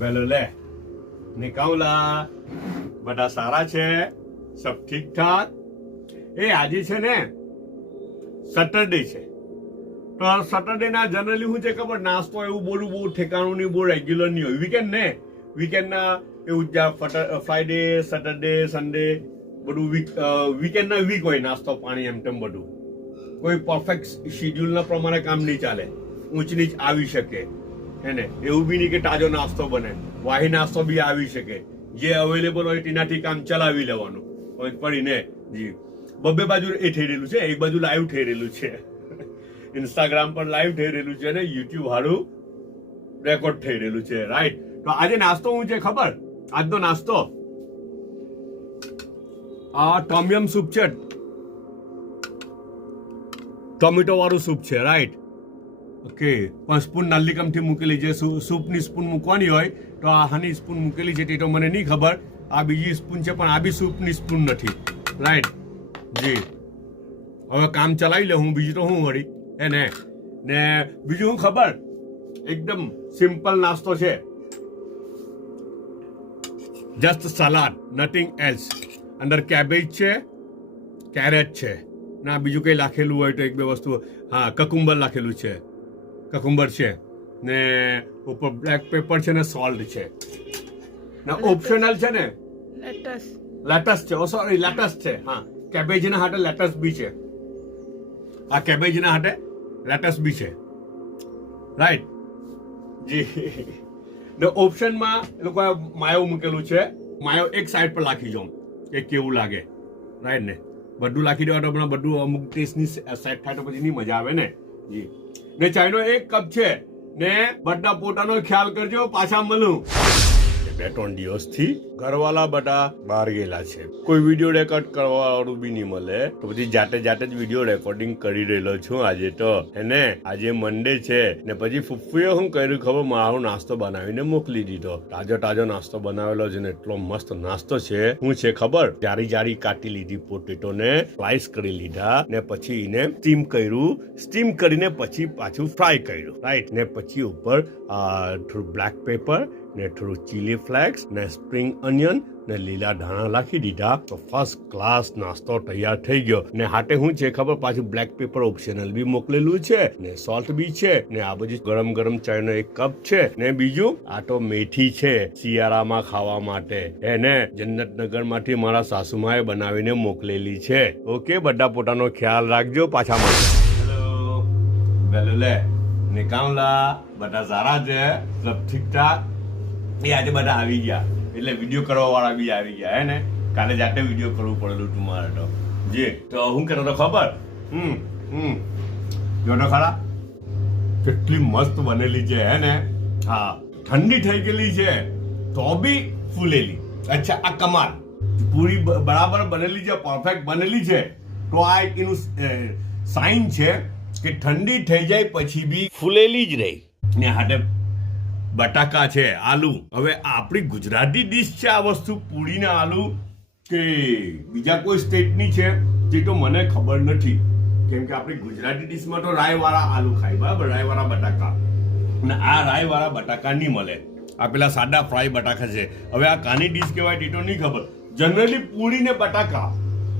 વેલો લે નિકાઉલા બધા સારા છે સબ ઠીક ઠાક એ આજે છે ને સેટરડે છે તો સેટરડે ના જનરલી શું છે ખબર નાસ્તો એવું બોલું બહુ ઠેકાણું નહીં બહુ રેગ્યુલર નહીં હોય વીકેન્ડ ના એવું ફ્રાઈડે સેટરડે સન્ડે બધું વીકેન્ડ ના વીક હોય નાસ્તો પાણી એમ તેમ બધું કોઈ પરફેક્ટ શેડ્યુલ ના પ્રમાણે કામ નહીં ચાલે ઊંચ નીચ આવી શકે એને એવું બી નહીં કે તાજો નાસ્તો બને વાહી નાસ્તો બી આવી શકે જે અવેલેબલ હોય તેનાથી કામ ચલાવી લેવાનું પડીને જી બબ્બે બાજુ એ થઈ રહેલું છે એક બાજુ લાઈવ થઈ રહેલું છે ઇન્સ્ટાગ્રામ પર લાઈવ થઈ રહેલું છે ને યુટ્યુબ હારું રેકોર્ડ થઈ રહેલું છે રાઈટ તો આજે નાસ્તો શું છે ખબર આજનો નાસ્તો આ ટોમિયમ સૂપ છે ટોમેટો વાળું સૂપ છે રાઈટ ઓકે પણ સ્પૂન નાલ્લી કમથી મૂકેલી છે સૂપની સ્પૂન મૂકવાની હોય તો આ હાની સ્પૂન મૂકેલી છે તે તો મને નહીં ખબર આ બીજી સ્પૂન છે પણ આ બી સૂપની સ્પૂન નથી રાઈટ જી હવે કામ ચલાવી લે હું બીજું તો હું વળી હે ને બીજું હું ખબર એકદમ સિમ્પલ નાસ્તો છે જસ્ટ સલાડ નથિંગ એલ્સ અંદર કેબેજ છે કેરેટ છે ના બીજું કંઈ લાખેલું હોય તો એક બે વસ્તુ હા કકુંબર લાખેલું છે કકુંબર છે ને ઉપર બ્લેક પેપર છે ને સોલ્ટ છે ને ઓપ્શનલ છે ને લેટસ છે સોરી લેટસ છે હા કેબેજના હાટે લેટસ બી છે આ કેબેજના હાટે લેટસ બી છે રાઈટ જી ને ઓપ્શનમાં એ લોકો માયો મૂકેલું છે માયો એક સાઈડ પર રાખી જાઉં કે કેવું લાગે રાઈટ ને બધું લાખી દેવા તો બધું અમુક ટેસ્ટની સેટ થાય તો પછી નહીં મજા આવે ને જી ને ચાયનો એક કપ છે ને બધા પોતાનો ખ્યાલ કરજો પાછા મળું 2-3 દિવસથી ઘરવાળા બધા બહાર ગયેલા છે કોઈ વિડીયો રેકોર્ડ કરવા વાળું બી નહીં મળે તો પછી જાતે જ વિડીયો રેકોર્ડિંગ કરી રહેલો છું આજે તો એને આજે મંડે છે ને પછી ફુફ્ફુએ શું કર્યું ખબર મારો નાસ્તો બનાવીને મોકલી દીધો તાજો નાસ્તો બનાવેલો છે ને એટલો મસ્ત નાસ્તો છે શું છે ખબર જારી કાટી લીધી પોટેટો ને સ્લાઇસ કરી લીધા ને પછી એને સ્ટીમ કરીને પછી પાછું ફ્રાય કર્યું રાઈટ ને પછી ઉપર થોડું બ્લેક પેપર ને થોડું ચીલી ફ્લેક્સ ને સ્પ્રિંગ અનિયન ને લીલા ધાણા નાખી દીધા તો ફર્સ્ટ ક્લાસ નાસ્તો તૈયાર થઈ ગયો ને હાટે શું છે ખબર પાછું બ્લેક પેપર ઓપ્શનલ બી મોકલેલું છે ને સોલ્ટ બી છે ને આ બધું ગરમ ચાયનો એક કપ છે ને બીજું આ તો મેથી છે શિયાળામાં ખાવા માટે એને જન્નતનગર માંથી મારા સાસુમાએ બનાવીને મોકલેલી છે ઓકે બધા પોતાનો ખ્યાલ રાખજો પાછા હેલો બેલો લે નિકામલા બધા સારા છે સબ ઠીક ઠાક એ આજે બધા આવી ગયા એટલે વિડીયો કરવા વાળા બી આવી ગયા હે ને કાલે જાતે વિડીયો કરવું પડેલું તું મારે તો જે તો હું કહેતો તો ખબર જો તો ખરા કેટલી મસ્ત બનેલી છે હે ને હા ઠંડી થઈ ગયેલી છે તો બી ફૂલેલી અચ્છા આ કમાલ પૂરી બરાબર બનેલી છે પરફેક્ટ બનેલી છે તો આ એક એનું સાઇન છે કે ઠંડી થઈ જાય પછી બી ફૂલેલી જ રહી ને હાટે બટાકા છે આલુ હવે આપણી ગુજરાતી ડીશ છે આ વસ્તુ પૂરી ને આલુ કે બીજા કોઈ સ્ટેટની છે જે તો મને ખબર નથી કેમ કે આપણી ગુજરાતી ડીશમાં તો રાય વાળા આલુ ખાય બરાબર રાય વાળા બટાકા અને આ રાય વાળા બટાકા નહીં મળે આ પેલા સાદા ફ્રાય બટાકા છે હવે આ કાની ડીશ કહેવાય તે તો નહીં ખબર જનરલી પૂરી ને બટાકા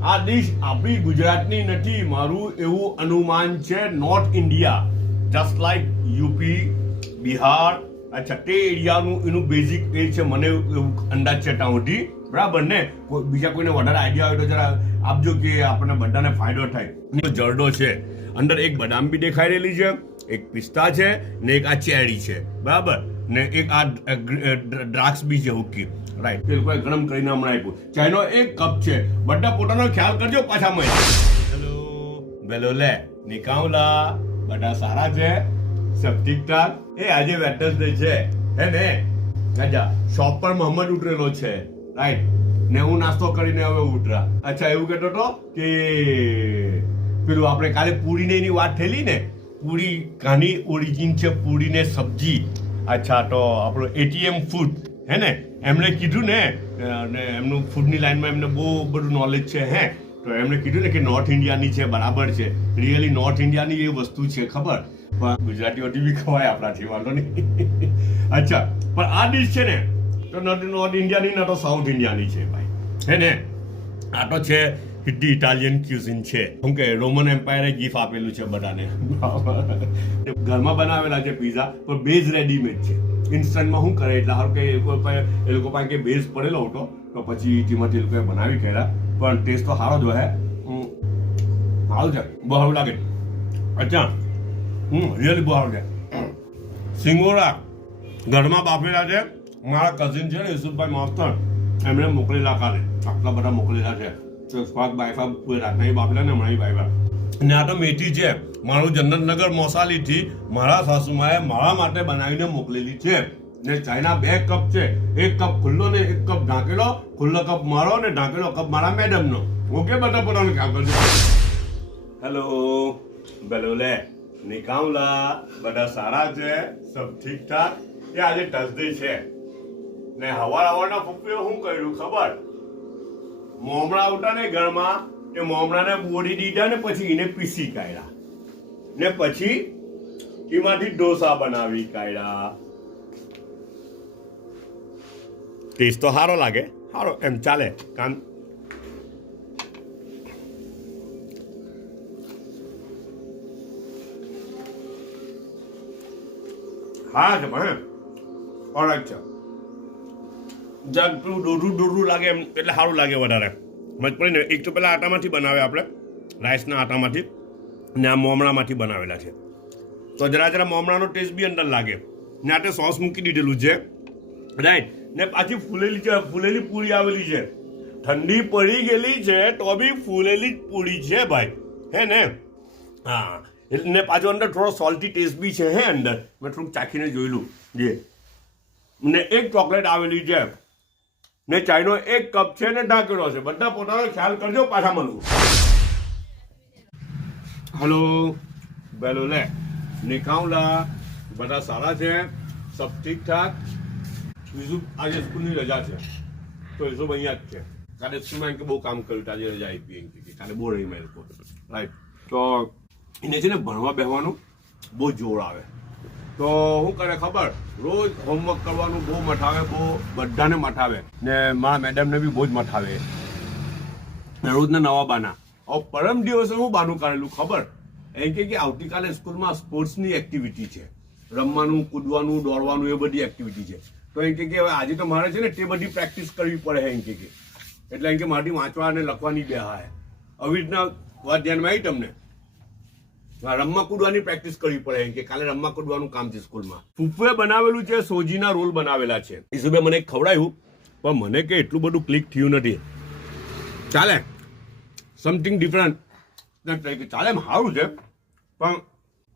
આ ડીશ આપણી ગુજરાતની નથી મારું એવું અનુમાન છે north India just like UP Bihar અચ્છા તે એરિયાનું એનું બેઝિક એ છે મને એવું અંદાજ છે ત્યાં સુધી બરાબર ને બીજા કોઈને વધારે આઈડિયા હોય તો જરા આપજો કે આપણને બધાને ફાયદો થાય જરડો છે અંદર એક બદામ બી દેખાઈ રહેલી છે એક પિસ્તા છે ને એક આ ચેરી છે બરાબર ને એક આ દ્રાક્ષ બી છે હુક્કી રાઈટ તે લોકોએ ગરમ કરીને હમણાં આપ્યું ચાયનો એક કપ છે બધા પોતાનો ખ્યાલ કરજો પાછા મળે હેલો બેલો લે નિકાઉલા બધા સારા છે સબ ઠીક ઠાક એ આજે વેટરસડે છે હે ને રાજા શોપ પર મોહમ્મદ ઉતરેલો છે રાઈટ ને હું નાસ્તો કરીને હવે ઉતરા અચ્છા એવું કહેતો હતો કે પેલું આપણે કાલે પૂરીને એની વાત થયેલી ને પૂરી કાની ઓરિજિન છે પૂરી ને સબ્જી અચ્છા તો આપણું એટીએમ ફૂડ હે ને એમણે કીધું ને એમનું ફૂડની લાઈનમાં એમને બહુ બધું નોલેજ છે હે તો એમણે કીધું ને કે નોર્થ ઇન્ડિયાની છે, બરાબર છે, રિયલી નોર્થ ઇન્ડિયાની એ વસ્તુ છે ખબર, પણ ગુજરાતીઓથી બી ખવાય આપણાથી, વાંધો નહીં. અચ્છા, પણ આ ડીશ છે ને તો નોર્થ ઇન્ડિયાની ન તો સાઉથ ઇન્ડિયાની છે ભાઈ, હે ને. આ તો છે હિન્દી ઇટાલિયન ક્યુઝિન છે. શું કે રોમન એમ્પાયરે ગિફ્ટ આપેલું છે બધાને. ઘરમાં બનાવેલા છે પીઝા, પણ બેઝ રેડીમેડ છે. ઇન્સ્ટન્ટમાં શું કરે એટલે હારું કે એ લોકો પાસે કે બેઝ પડેલો હતો તો પછી તેમાંથી એ લોકોએ બનાવી કર્યા, પણ ટેસ્ટ તો સારો જ હોય. સારું છે, બહુ સારું લાગે. અચ્છા, રિયલી બહુ સારું છે. સિંગોડા ઘરમાં બાફેલા છે. મારા કઝિન છે ને યુસુફભાઈ માસ્તર, એમણે મોકલેલા કાલે, આટલા બધા મોકલેલા છે. સ્વાદ બાયફા રાતના બાફેલા ને હમણાં બાફેલા. ને આ તો મેથી છે, મારું જન્નતનગર મોસાલીથી મારા સાસુમાએ મારા માટે બનાવીને મોકલેલી છે. ને ચાઇના 2 કપ છે, 1 કપ ખુલ્લો ને 1 કપ ઢાંકેલો. ખુલ્લો કપ મારો ને ઢાંકેલો કપ મારા મેડમનો. ઓકે, બધા પોતાનું કામ કરજો. હેલો બેલોલે નિકામલા, બધા સારા છે, સબ ઠીક ઠાક. એ આજે થર્સડે છે ને હવારના પપ્પીએ શું કર્યું ખબર? મોમડા ઉઠા ને ઘરમાં, એ મોમડાને બોડી દીધા ને પછી એને પીસી કાઢ્યા ને પછી એમાંથી ઢોસા બનાવી કાઢ્યા. ટેસ્ટ તો સારો લાગે, સારો એમ ચાલે કામ. હા છે પણ ઓરાઈટ છે. જગ પેલું ડોઢું લાગે એમ એટલે સારું લાગે વધારે. મગફળી ને એક તો પેલા આટામાંથી બનાવે આપણે, રાઈસના આટામાંથી, ને આ મોમણામાંથી બનાવેલા છે તો જરા મોમણાનો ટેસ્ટ બી અંદર લાગે. ને આટલે સોસ મૂકી દીધેલું છે, રાઈટ. ને પાછી ફૂલેલી પૂરી આવેલી છે. ઠંડી પડી ગયેલી છે તો બી ફૂલેલી જ પૂરી છે ભાઈ, હે ને. હા, ને પાછો અંદર થોડો સોલ્ટી ટેસ્ટ બી છે હે અંદર. મેં થોડુંક ચાખીને જોયેલું જે. ને એક ચોકલેટ આવેલી છે ને ચાઈનો 1 કપ છે ને ઢાંકેલો છે. બધા પોતાનો ખ્યાલ કરજો, પાછા મળવું. હલો બેલો લે નિકામલા, બધા સારા છે, સબ ઠીક ઠાક. યુસુફ આજે સ્કૂલની રજા છે તો યુસુફ અહીંયા જ છે. કાલે સ્કૂલમાં કે બહુ કામ કર્યું, આજે રજા આપી એમ કે કાલે બહુ રહી મેં લોકો, રાઈટ. તો એને છે ને ભણવા બેસવાનું બહુ જોર આવે. તો શું કરે ખબર, રોજ હોમવર્ક કરવાનું બહુ મઠાવે, બહુ બધાને મઠાવે ને મારા મેડમને બી બહુ જ મઠાવે. રોજના નવા બાના. હવે પરમ દિવસે હું બાનું કાઢેલું ખબર, એમ કે આવતીકાલે સ્કૂલમાં સ્પોર્ટ્સની એક્ટિવિટી છે, રમવાનું, કૂદવાનું, દોડવાનું, એ બધી એક્ટિવિટી છે. તો એમ કે હવે આજે તો મારે છે ને તે બધી પ્રેક્ટિસ કરવી પડે એમ કે. એટલે એમ કે મારી વાંચવા અને લખવાની બે હા. આવી રીતના વાત ધ્યાનમાં આવી તમને. રમવા કૂદવાની પ્રેક્ટિસ કરવી પડે એમ કે કાલે રમવા કૂદવાનું કામ છે સ્કૂલમાં. ફૂફુએ બનાવેલું છે, સોજીના રોલ બનાવેલા છે. ઈસુબે મને ખવડાવ્યું પણ મને કે એટલું બધું ક્લિક થયું નથી. ચાલે સમથિંગ ડિફરન્ટ ચાલે, એમ સારું છે પણ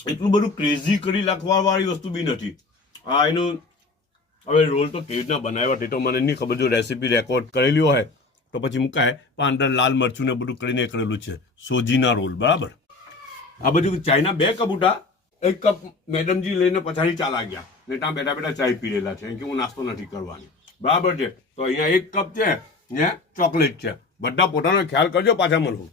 એટલું બધું ક્રેઝી કરી લખવા વાળી વસ્તુ બી નથી. આ એનું હવે રોલ તો કેવી રીતના બનાવ્યા તે તો મને નહીં ખબર. જો રેસીપી રેકોર્ડ કરેલી હોય તો પછી મુકાય, પણ અંદર લાલ મરચું ને બધું કરીને કરેલું છે સોજીના રોલ, બરાબર. આ બધું ચાઇના 2 કપ ઉઠા, 1 કપ મેડમજી લઈને પછાડી ચાલા ગયા ને ત્યાં બેઠા બેઠા ચાય પી રહેલા છે કે હું નાસ્તો નથી કરવાની, બરાબર છે. તો અહીંયા 1 કપ છે ને ચોકલેટ છે. બધા પોતાનો ખ્યાલ કરજો, પાછા મળવું.